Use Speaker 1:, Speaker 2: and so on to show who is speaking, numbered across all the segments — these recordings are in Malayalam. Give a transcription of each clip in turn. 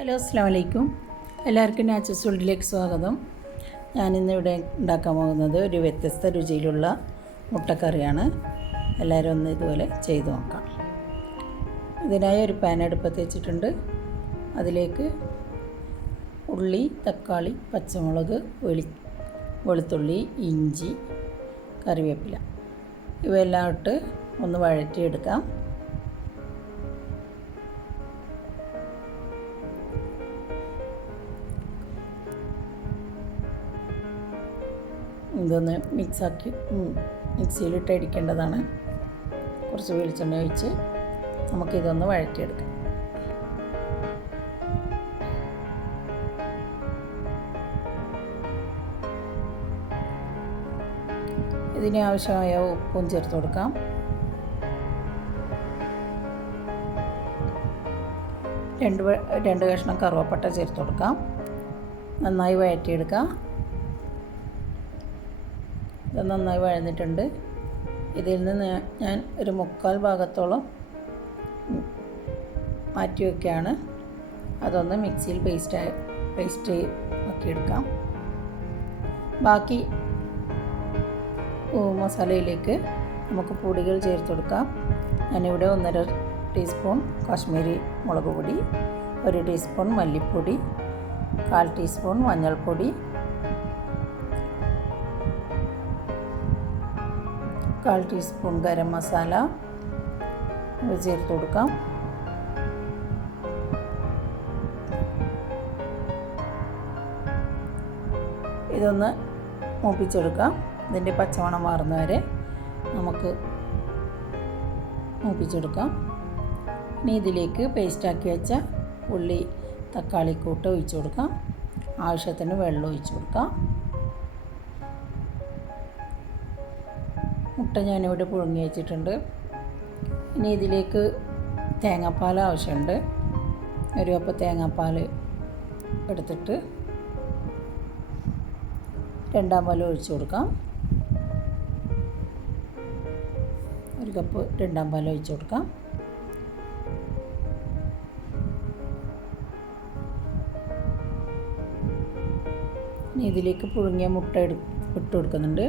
Speaker 1: ഹലോ അസ്സാം വലൈക്കും എല്ലാവർക്കും നാച്ചസ് വേൾഡിലേക്ക് സ്വാഗതം. ഞാനിന്നിവിടെ ഉണ്ടാക്കാൻ പോകുന്നത് ഒരു വ്യത്യസ്ത രുചിയിലുള്ള മുട്ടക്കറിയാണ്. എല്ലാവരും ഒന്ന് ഇതുപോലെ ചെയ്ത് നോക്കാം. ഇതിനായി ഒരു പാൻ അടുപ്പത്ത് വെച്ചിട്ടുണ്ട്. അതിലേക്ക് ഉള്ളി തക്കാളി പച്ചമുളക് വെളി വെളുത്തുള്ളി ഇഞ്ചി കറിവേപ്പില. ഇവയെല്ലാം ഇട്ട് ഒന്ന് വഴറ്റിയെടുക്കാം. ഇതൊന്ന് മിക്സാക്കി മിക്സിയിലിട്ട് അടിക്കേണ്ടതാണ്. കുറച്ച് വെളിച്ചെണ്ണ ഒഴിച്ച് നമുക്കിതൊന്ന് വഴറ്റിയെടുക്കാം. ഇതിന് ആവശ്യമായ ഉപ്പും ചേർത്ത് കൊടുക്കാം. രണ്ട് രണ്ട് കഷ്ണം കറുവപ്പട്ട ചേർത്ത് കൊടുക്കാം. നന്നായി വഴറ്റിയെടുക്കാം. ഇത് നന്നായി വഴന്നിട്ടുണ്ട്. ഇതിൽ നിന്ന് ഞാൻ- ഒരു മുക്കാൽ ഭാഗത്തോളം മാറ്റി വയ്ക്കുകയാണ് അതൊന്ന് മിക്സിയിൽ പേസ്റ്റ് പേസ്റ്റ് ആക്കിയെടുക്കാം ബാക്കി മസാലയിലേക്ക് നമുക്ക് പൊടികൾ ചേർത്ത് കൊടുക്കാം. ഞാനിവിടെ ഒന്നര ടീസ്പൂൺ കാശ്മീരി മുളക് പൊടി ഒരു ടീസ്പൂൺ മല്ലിപ്പൊടി കാൽ ടീസ്പൂൺ മഞ്ഞൾപ്പൊടി കാൽ ടീസ്പൂൺ ഗരം മസാല. ഇവ ചേർത്ത് കൊടുക്കാം. ഇതൊന്ന് മൂപ്പിച്ചെടുക്കാം. ഇതിന്റെ പച്ചമണം മാറുന്ന വരെ നമുക്ക് മൂപ്പിച്ചെടുക്കാം. ഇനി ഇതിലേക്ക് പേസ്റ്റാക്കി വെച്ച ഉള്ളി തക്കാളി കൂട്ട് ഒഴിച്ചു കൊടുക്കാം. ആവശ്യത്തിന് വെള്ളം ഒഴിച്ചു കൊടുക്കാം. മുട്ട ഞാനിവിടെ പുഴുങ്ങി വെച്ചിട്ടുണ്ട്. ഇനി ഇതിലേക്ക് തേങ്ങാപ്പാൽ ആവശ്യമുണ്ട്. ഒരു കപ്പ് തേങ്ങാപ്പാൽ എടുത്തിട്ട് രണ്ടാം പാൽ ഒഴിച്ചു കൊടുക്കാം. ഒരു കപ്പ് രണ്ടാം പാൽ ഒഴിച്ചു കൊടുക്കാം. ഇനി ഇതിലേക്ക് പുഴുങ്ങിയ മുട്ട എടു ഇട്ട് കൊടുക്കുന്നുണ്ട്.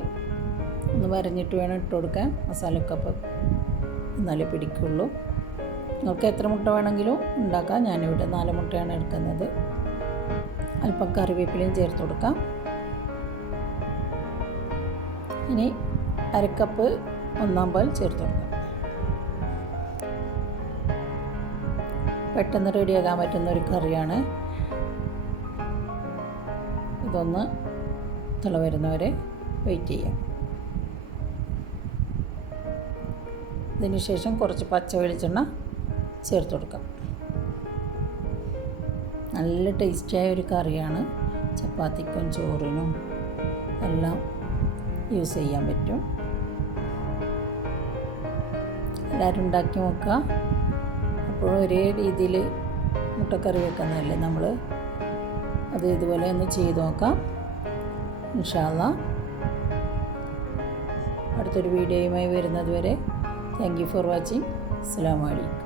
Speaker 1: ഒന്ന് വരഞ്ഞിട്ട് വേണം ഇട്ട് കൊടുക്കാൻ. മസാലയൊക്കെ അപ്പം എന്നാലേ പിടിക്കുള്ളൂ. നിങ്ങൾക്ക് എത്ര മുട്ട വേണമെങ്കിലും ഉണ്ടാക്കാം. ഞാനിവിടെ നാല് മുട്ടയാണ് എടുക്കുന്നത്. അല്പം കറിവേപ്പിലയും ചേർത്ത് കൊടുക്കാം. ഇനി അരക്കപ്പ് ഒന്നാം പാൽ ചേർത്ത് കൊടുക്കാം. പെട്ടെന്ന് റെഡിയാക്കാൻ പറ്റുന്ന ഒരു കറിയാണ്. ഇതൊന്ന് തിള വരുന്നവരെ വെയിറ്റ് ചെയ്യാം. ഇതിന് ശേഷം കുറച്ച് പച്ച വെളിച്ചെണ്ണ ചേർത്ത് കൊടുക്കാം. നല്ല ടേസ്റ്റിയായ ഒരു കറിയാണ്. ചപ്പാത്തിക്കും ചോറിനും എല്ലാം യൂസ് ചെയ്യാൻ പറ്റും. എല്ലാവരും ഉണ്ടാക്കി നോക്കുക. അപ്പോഴും ഒരേ രീതിയിൽ മുട്ടക്കറി വെക്കുന്നതല്ലേ നമ്മൾ അത് ഇതുപോലെ ഒന്ന് ചെയ്ത് നോക്കാം. ഇൻഷാല്ല അടുത്തൊരു വീഡിയോയുമായി വരുന്നത് വരെ താങ്ക് യു ഫോർ വാച്ചിങ് അസ്സാം വലൈക്കും